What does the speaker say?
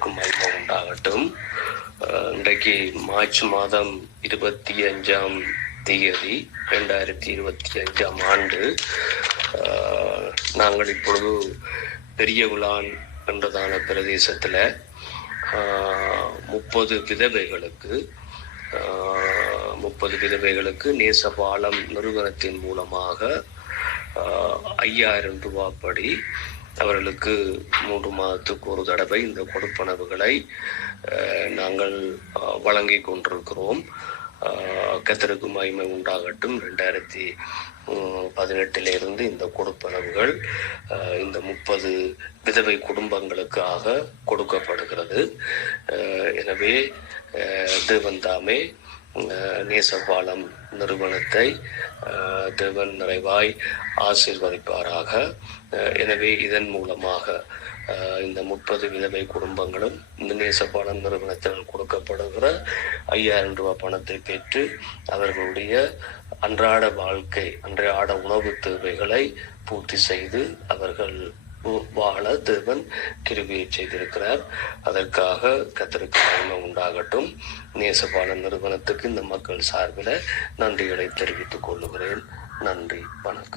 மகிமை உண்டாகட்டும். இன்றைக்கு மார்ச் மாதம் 25ஆம் தேதி 2025ஆம் ஆண்டு. நாங்கள் இப்பொழுது பெரிய விளான் என்றதான பிரதேசத்தில் 30 விதவைகளுக்கு நேசபாலம் நிறுவனத்தின் மூலமாக 5000 ரூபாய் படி அவர்களுக்கு 3 மாதத்துக்கு ஒரு தடவை இந்த கொடுப்பனவுகளை நாங்கள் வழங்கி கொண்டிருக்கிறோம். கர்த்தருக்கு மகிமை உண்டாகட்டும். 2018 இந்த கொடுப்பனவுகள் இந்த 30 விதவை குடும்பங்களுக்காக கொடுக்கப்படுகிறது. எனவே தேவன் தாமே நேசபாலம் நிறுவனத்தை தேவன் நிறைவாய் ஆசீர்வதிப்பாராக. எனவே இதன் மூலமாக இந்த 30 விதவை குடும்பங்களும் இந்த நேசபாலம் நிறுவனத்தில் கொடுக்கப்படுகிற 5000 ரூபாய் பணத்தை பெற்று அவர்களுடைய அன்றாட வாழ்க்கை, அன்றாட உணவு தேவைகளை பூர்த்தி செய்து அவர்கள் வாழ தேவன் கிருபையை செய்திருக்கிறார். அதற்காக கர்த்தருக்கு மகிமை உண்டாகட்டும். நேசபாலம் நிறுவனத்துக்கு இந்த மக்கள் சார்பில் நன்றிகளை தெரிவித்துக் கொள்ளுகிறேன். நன்றி, வணக்கம்.